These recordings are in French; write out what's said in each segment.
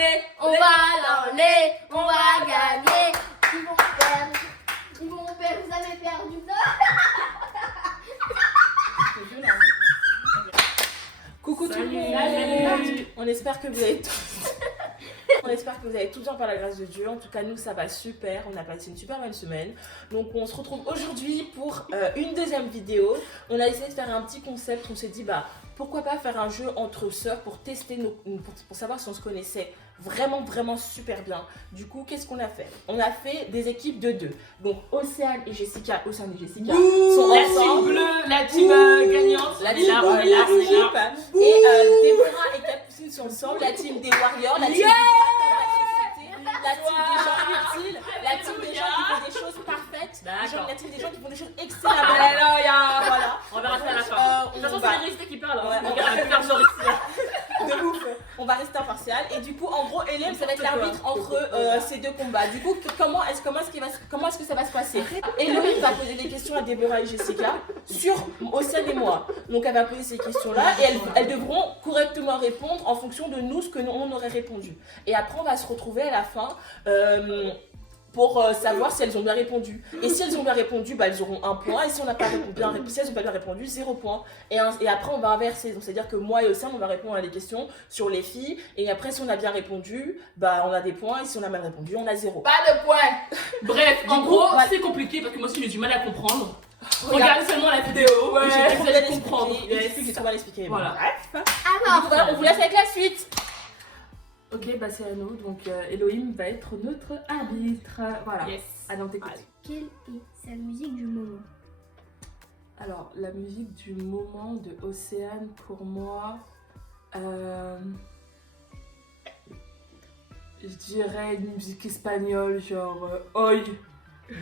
l'emmener. On va l'emmener, on va gagner. Ils vont perdre, vous avez perdu. Coucou tout le monde. Salut. On espère que vous avez On espère que vous allez tout bien par la grâce de Dieu. En tout cas, nous, ça va super. On a passé une super bonne semaine. Donc, on se retrouve aujourd'hui pour une deuxième vidéo. On a essayé de faire un petit concept. On s'est dit, pourquoi pas faire un jeu entre sœurs pour tester, pour savoir si on se connaissait vraiment super bien. Du coup, qu'est-ce qu'on a fait? On a fait des équipes de 2. Donc, Océane et Jessica sont La ensemble. team bleue, la team gagnante. La Elle est team là, bleue, elle est là, la elle est là. team. Et Déborah et Capucine sont ensemble. La team des warriors, la team du la team des gens utiles, la team des gens qui font des choses parfaites, la team des gens qui font des choses excellemment. Alléluia. Voilà. On verra ça à la fin. De toute façon, c'est les qui parlent. Ouais, On verra faire genre ici. De ouf. On va rester impartial. Et du coup, en gros, Hélène, ça va être l'arbitre entre ces deux combats. Du coup, comment est-ce que ça va se passer? Héloïse va poser des questions à Déborah et Jessica sur Océane et moi. Donc, elle va poser ces questions-là et elles devront correctement répondre en fonction de nous, ce que nous, on aurait répondu. Et après, on va se retrouver à la fin pour savoir si elles ont bien répondu. Et si elles ont bien répondu, elles auront 1 point. Et si, si elles n'ont pas bien répondu, 0 point. Et après, on va inverser. Donc, c'est-à-dire que moi et Océane, on va répondre à des questions sur les filles. Et après, si on a bien répondu, on a des points. Et si on a mal répondu, on a 0. Pas de points. Bref, en gros, c'est compliqué parce que moi aussi j'ai du mal à comprendre. Regarde seulement la vidéo. Ouais, J'ai vous allez comprendre. J'ai tout mal expliqué. Voilà. Bref. Alors, On vous laisse avec la suite. Ok, c'est à nous. Donc, Elohim va être notre arbitre. Voilà. Yes. Alors, t'écoutes. quelle est sa musique du moment? Alors, la musique du moment de Océane, pour moi, je dirais une musique espagnole, genre Hoy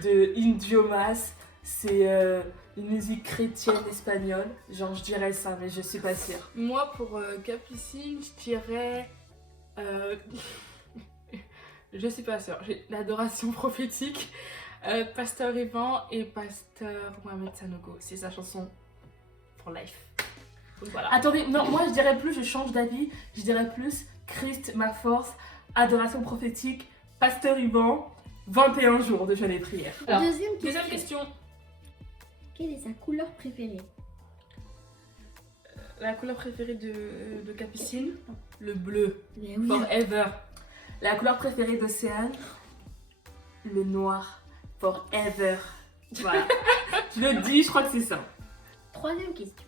de Indiomas. C'est une musique chrétienne espagnole. Genre, je dirais ça, mais je suis pas sûre. Moi, pour Capucine, je dirais. Je suis pas sûre. J'ai l'adoration prophétique. Pasteur Ivan et Pasteur Mohamed Sanogo. C'est sa chanson For Life. Donc voilà. Attendez, non, moi je dirais plus, je change d'avis. Je dirais plus Christ, ma force, adoration prophétique, Pasteur Ivan, 21 jours de jeûne et prière. Alors, Deuxième Deuxième question. Quelle est sa couleur préférée? La couleur préférée de Capucine, le bleu. Mais oui. Forever. La couleur préférée d'Océane, le noir, forever. Voilà. Je le dis, je crois que c'est ça. Troisième question.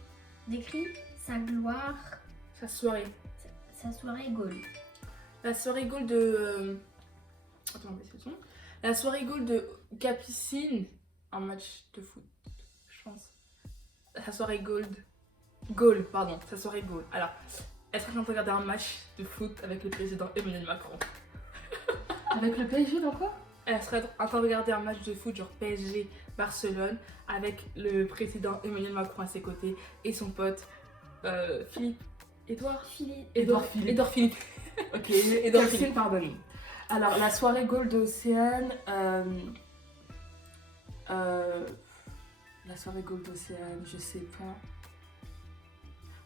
Décris sa gloire, Sa soirée. sa soirée goal. La soirée goal de. Attends, c'est son. La soirée goal de Capucine. Un match de foot, je pense. Sa soirée goal, pardon. Sa soirée goal. Alors, elle serait en train de regarder un match de foot avec le président Emmanuel Macron. Avec le PSG, dans quoi? Elle serait en train de regarder un match de foot, genre PSG Barcelone, avec le président Emmanuel Macron à ses côtés et son pote Philippe. Edouard Philippe. Ok, Edouard Capucine, Philippe. pardonne. Alors, la soirée goal d'Océane. La soirée goal d'Océane, je sais pas.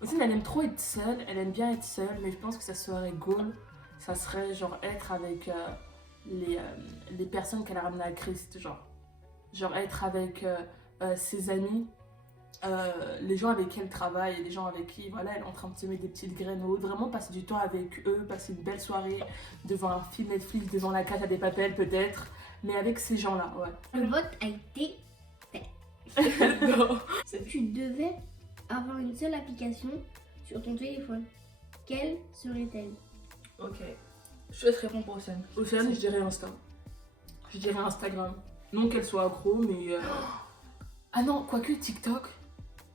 Océane, elle aime trop être seule, elle aime bien être seule, mais je pense que sa soirée goal, ça serait genre être avec les personnes qu'elle a ramenées à Christ, genre être avec ses amis, les gens avec qui elle travaille, les gens avec qui voilà, elle est en train de semer des petites graines ou autre, vraiment passer du temps avec eux, passer une belle soirée devant un film Netflix, devant la cage à des papels peut-être, mais avec ces gens-là, ouais. Le vote a été fait. Non. Tu devais avoir une seule application sur ton téléphone. Quelle serait-elle? Ok. Je laisse répondre pour Océane. Océane, je dirais Insta. Je dirais Instagram. Non qu'elle soit accro, mais... Ah non, quoique TikTok.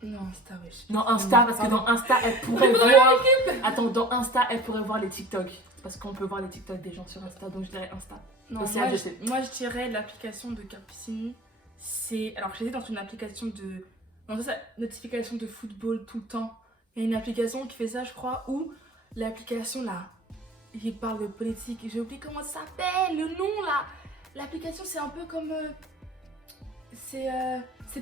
Non, Insta, wesh. Non, Insta, parce que dans Insta, elle pourrait voir... Attends, dans Insta, elle pourrait voir les TikTok. Parce qu'on peut voir les TikTok des gens sur Insta, donc je dirais Insta. Non, Océane, je sais. moi je dirais l'application de Capucine. C'est. Alors j'étais dans une application de. Non, ça, notification de football tout le temps. Il y a une application qui fait ça, je crois, où l'application là, il parle de politique. J'ai oublié comment ça s'appelle, le nom là. L'application c'est un peu comme. C'est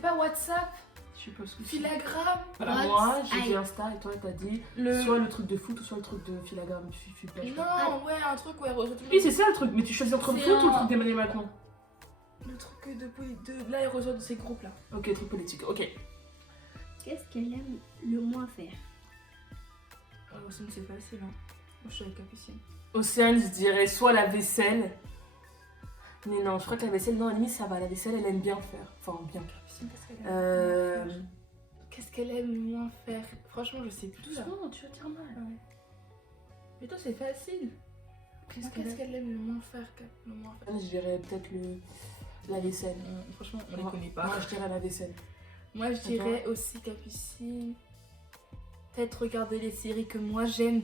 pas WhatsApp. Je sais pas ce que c'est. Filagramme. Voilà, What? moi, j'ai dit Aïe. Insta et toi, t'as dit Le... soit le truc de foot ou soit le truc de filagramme. Non, ouais, un truc, ouais. Oui, c'est ça le truc, mais tu choisis entre le C'est foot ou le un- truc d'Emmanuel Macron? Le truc de l'aérosol de ces groupes-là. Ok, truc politique, ok. Qu'est-ce qu'elle aime le moins faire? Oh, ça c'est facile, hein. Moi, je suis avec Capucine. Océane, je dirais soit la vaisselle. Mais non, je crois que la vaisselle, non, à la limite, ça va. La vaisselle, elle aime bien faire. Enfin, bien. Capucine, qu'est-ce qu'elle aime Euh... Qu'est-ce qu'elle aime le moins faire? Franchement, je sais plus là. Doucement, tu vas dire mal. Ouais. Mais toi, c'est facile. Qu'est-ce Qu'est-ce qu'elle aime le moins faire, le moins faire? Je dirais peut-être la vaisselle. Franchement, on les Moi- connaît pas. Moi, je dirais la vaisselle. Moi, je dirais aussi Capucine. Peut-être regarder les séries que moi j'aime.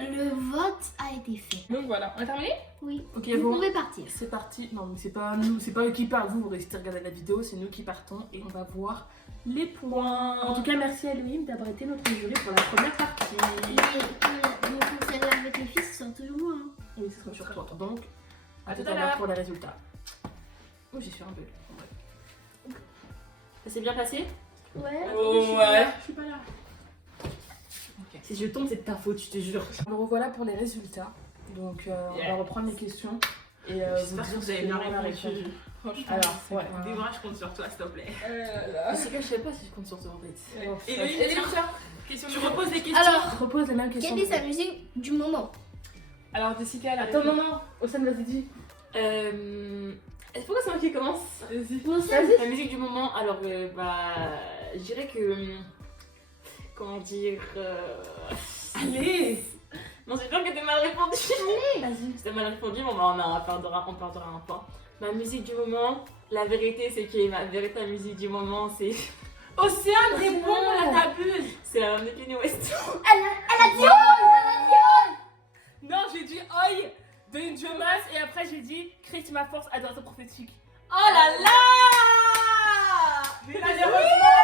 Le vote a été fait. Donc voilà, on a terminé? Oui. Ok, Vous bon. pouvez partir. C'est parti. Non, mais c'est pas nous, c'est pas eux qui partent. Vous restez regarder la vidéo, c'est nous qui partons et on va voir les points. En tout cas, merci à Elohim d'avoir été notre jury pour la première partie. Mais mon conseil avec les filles, ce sera toujours moi. Hein. Oui, ce sera sur toi. Donc, à tout tout à à l'heure l'heure. pour les résultats. Oh, j'y suis un peu. Ouais. Ça s'est bien passé? Ouais. Oh ouais. Je suis pas là. Si je tombe, c'est de ta faute, je te jure. Me revoilà pour les résultats. Donc, on va reprendre les questions et vous J'espère dire que vous ce avez que bien nous, on a répondu. répondu. Franchement, Alors, c'est ouais. pas- Déborah, je compte sur toi, s'il te plaît. Mais c'est que je sais pas si je compte sur toi en fait. Oh, Et ça- Loïc, tiens, Question tu numéro- reposes les questions. Alors, Je repose la même question. quelle est sa musique du moment? Alors, Jessica, elle a Attends, non, non. Océane, vas-y, dis. Pourquoi c'est moi qui commence? Vas-y. La musique du moment, alors je dirais que. Comment dire. Allez! Non, j'ai peur que t'aies mal répondu. Vas-y. Si t'as mal répondu, bon, bah, on perdra un point. Ma musique du moment, la vérité, c'est que ma véritable musique du moment, c'est. Océane, réponds, là, t'abuses! C'est de Kanye West. Elle a dit oh! Non, j'ai dit Oi de Jomas et après j'ai dit Christ ma force, adoration prophétique. Oh là là! Mais malheureusement!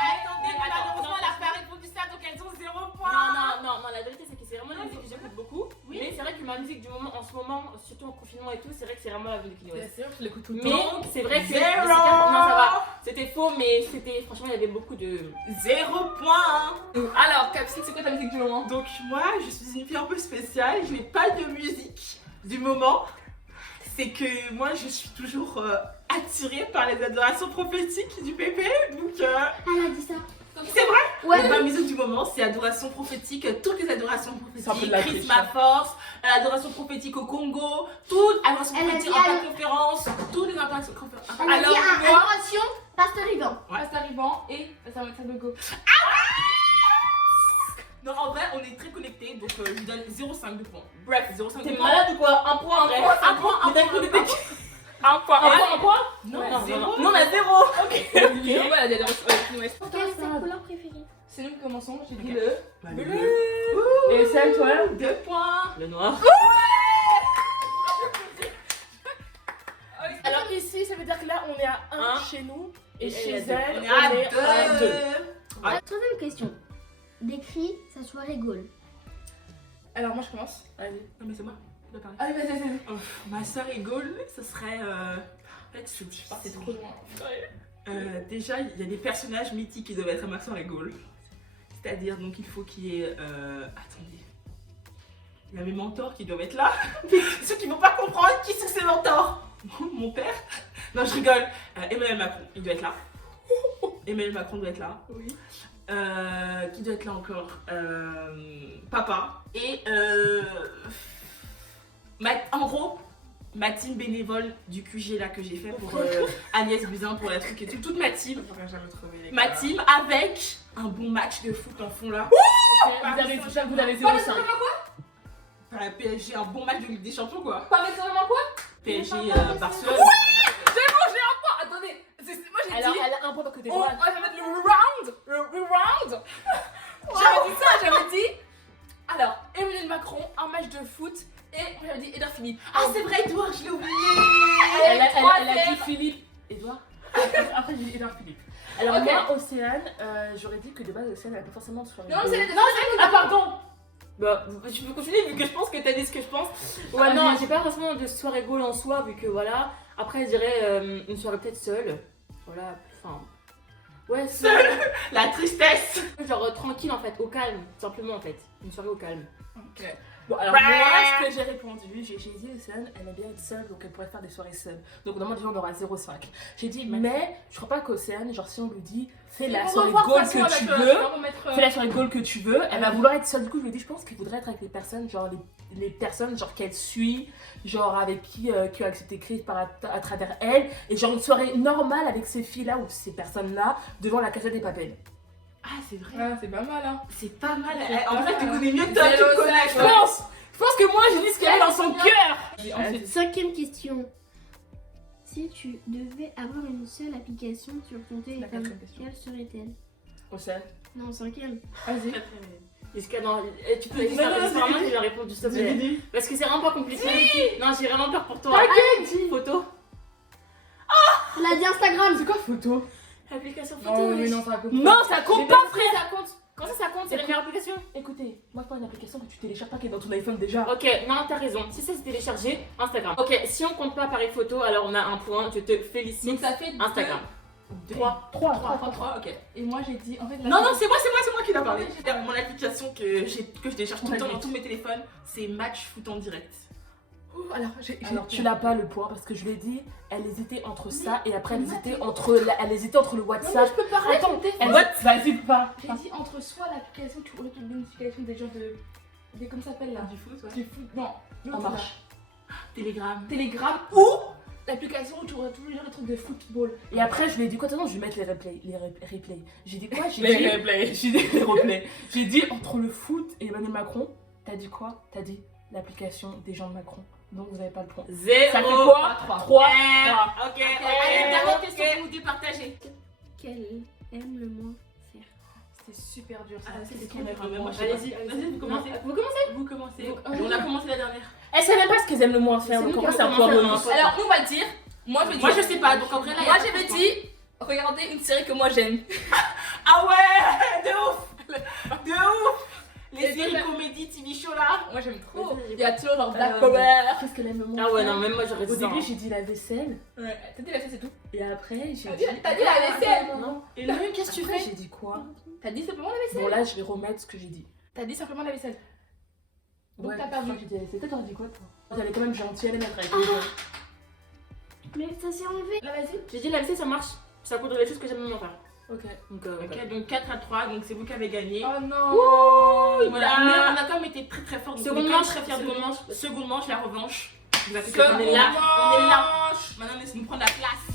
Attendez, malheureusement, elle a pas répondu ça, donc elles ont 0 point. Non, la vérité, c'est que c'est vraiment la musique que j'écoute beaucoup. Oui. Mais c'est vrai que ma musique du moment, en ce moment, surtout en confinement et tout, c'est vrai que c'est vraiment la musique de Kanye West. Bien sûr, je l'écoute tout le Mais temps. c'est vrai que. Zéro. Non, ça va. C'était faux, mais c'était. Franchement, il y avait beaucoup de. 0 point. Alors, Capucine, c'est quoi ta musique du moment? Donc moi, je suis une fille un peu spéciale. Je n'ai pas de musique du moment. C'est que moi, je suis toujours attirée par les adorations prophétiques du PP. Donc Elle a dit ça. c'est vrai. Ouais. Ma musique du moment, c'est adoration prophétique. Toutes les adorations C'est un peu de prophétiques. la Christ triche, ma force. Adoration prophétique au Congo. Toutes adoration Elle a prophétique dit en pleine conférence. Toutes les adorations conférences. Elle a Alors, dit moi- adoration, pasteur Ivan. Ouais. Passe arrivant et ça va être le go. Non, en vrai, on est très connectés. Donc je lui donne 0,5 de points. Bref, 0,5 de T'es points. malade ou quoi? Un point, vrai. Un point. Mais t'as écouté des- Un point. Un point? Non, Non, 0. non, on a 0. Je vois la dernière Kanye West. Quelle est sa couleur préférée? C'est nous qui commençons, j'ai dit Ok. le. Bleu. Et Océane, toi 2 points. Le noir. Alors ici, ça veut dire que là, on est à 1 Un. chez nous et Et chez elle a elle, On est on à est à 2. 2. La troisième question. Décris sa soirée Gaulle. Alors, moi je commence. Allez. Non, mais c'est moi. Je dois parler. Allez, vas-y. Ma soirée Gaulle, ce serait. En fait, c'est difficile. C'est trop loin. Déjà, il y a des personnages mythiques qui doivent être à ma soirée Gaulle. C'est-à-dire, donc, il faut qu'il y ait. Attendez. Il y a mes mentors qui doivent être là. Ceux qui ne vont pas comprendre qui sont ces mentors. Mon père. Non, je rigole. Emmanuel Macron, il doit être là. Emmanuel Macron doit être là. Oui. Qui doit être là encore? Papa. Et en gros, ma team bénévole du QG là que j'ai fait pour Agnès Buzyn pour la truc et tout. Toute ma team. J'aurais jamais trouvé les Ma gars. team avec un bon match de foot en fond là. Vous avez 0,5. Par la PSG, un bon match de Ligue des Champions quoi. Pas avec vraiment quoi? PSG, Barcelone. Attendez, moi j'ai Alors, dit. elle a un point parce que t'es Oh, droite. ça va être le round! Le round! J'avais dit ça, j'avais dit. Alors, Emmanuel Macron, un match de foot, et j'avais dit Edouard Philippe. Ah c'est vrai Edouard, je l'ai oublié. Elle a troisième. dit Philippe. Edouard. Après, j'ai dit Edouard Philippe. Alors, Ok. moi, Océane, j'aurais dit que de base, Océane, elle a pas forcément de soirée. Non, mais c'est les Ah, pardon. Bah, tu peux continuer vu que je pense que t'as dit ce que je pense. Ouais, Ah, non, oui. j'ai pas forcément de soirée Gaulle en soi, vu que voilà. Après, je dirais une soirée peut-être seule. Voilà, Enfin. Ouais, La tristesse. genre tranquille en fait, au calme, simplement en fait. Une soirée au calme. Ok. Bon, alors moi, ce que j'ai répondu, j'ai dit, Océane, elle aime bien être seule, donc elle pourrait faire des soirées seule. Donc normalement, déjà, on aura 0,5. J'ai dit, mais je crois pas qu'Océane, genre si on lui dit, fais la soirée goal que tu veux, fais la soirée goal que tu veux, elle va vouloir être seule. Du coup, je lui ai dit, je pense qu'elle voudrait être avec les personnes, genre les personnes genre qu'elle suit, genre avec qui a accepté Chris à travers elle, et genre une soirée normale avec ces filles-là ou ces personnes-là devant la Casa des Papel. Ah, c'est vrai. Ah, c'est pas mal, hein. C'est pas mal. C'est En pas fait, tu mal. connais mieux que toi, tu Zéro me connais. cinq, Je ouais. pense. Je pense que moi, j'ai dit ce qu'elle a dans son cœur. Et ensuite, 5e question. Si tu devais avoir une seule application sur ton téléphone, 4e question. quelle serait-elle? Océane. Non, 5e. Vas-y. Est-ce qu'il y a dans... Tu peux Non, dire non, ça, c'est vraiment lui. que j'ai répondu s'il te J'ai plaît. dit. Parce que c'est vraiment pas compliqué. Non, j'ai vraiment peur pour toi. Photo. Elle a dit Instagram. C'est quoi photo? Application photo. Non, mais oui. non, ça compte. Non, ça compte J'ai pas, pas frère. Ça compte. Quand ça compte, c'est la meilleure application. Écoutez, moi je parle d'une application que tu télécharges pas qui est dans ton iPhone déjà. Ok, non, t'as raison. Si c'est téléchargé, Instagram. Ok, si on compte pas appareil photo, alors on a un point. Je te félicite. Donc ça fait Instagram. 3. 3, ok. Et moi j'ai dit, en fait, Non, non, c'est moi qui dois parler. Mon application que je télécharge tout le temps dans tous mes téléphones, c'est Match Foot en direct. Alors, Alors tu l'as pas le point parce que je l'ai dit, elle hésitait entre ça et après elle hésitait entre le WhatsApp. je peux parler. Attends, elle vas-y pas. J'ai dit entre soit l'application, tu ouvres une notification des gens de. Comment ça s'appelle là? Du foot, ouais. Du foot. Non. En marche. Télégramme. Télégramme ou l'application où tu auras tous les jours les trucs de football. Et après je lui ai dit quoi, attends, je vais mettre les replays. J'ai dit quoi? J'ai Les dit replays. J'ai dit les replays. J'ai dit entre le foot et Emmanuel Macron. T'as dit quoi? T'as dit l'application des gens de Macron. Donc vous avez pas le point. 0. Ça fait quoi? 3. Ok. Allez, dernière question pour vous départager. Qu'elle aime le moins faire. C'était super dur ça. Ah, C'était c'est qui la trop bien. Moi, je réponse? sais pas. Vas-y, vous commencez. Vous commencez. On a commencé la dernière. Elle sait même pas ce qu'elles aiment le moins faire. Donc pourquoi c'est un point bonus? Alors, on va dire. Moi, je vais Moi, dire. je sais pas. Donc après, là, Moi, je vais dire. Regardez une série que moi j'aime. Ah ouais, de ouf. De ouf. Les Et séries toi, comédies, TV show là. Moi j'aime trop. Vas-y, Il y a toujours genre Black Euh, Power. Qu'est-ce qu'elle aime le moins? Ah ouais, non, même moi j'aurais Au dit ça. Au début, début, j'ai dit la vaisselle. Ouais. T'as dit la vaisselle, c'est tout. Et après, j'ai T'as dit. dit la vaisselle. Non. Et là, qu'est-ce que tu Après, fais? j'ai dit quoi? T'as dit simplement la vaisselle. Bon, là, je vais remettre ce que j'ai dit. T'as dit simplement la vaisselle. Donc t'as je perdu. crois que j'ai dit la vaisselle. Toi, t'aurais dit quoi, toi? Elle est quand même gentille, elle aime être avec les gens. Mais ça s'est enlevé. Là, vas-y. J'ai dit la vaisselle, ça marche. Ça compte dans les choses que j'aime le moins faire. Ok. Donc, Ok, donc 4-3, donc c'est vous qui avez gagné. Oh non. Voilà, mais on a quand même été très très fort. Donc Seconde on est quand même manche, très fiers de seconde nous. manche. Seconde manche, la revanche. Vous avez fait Seconde on est là. manche. Maintenant, laissez-nous prendre la place.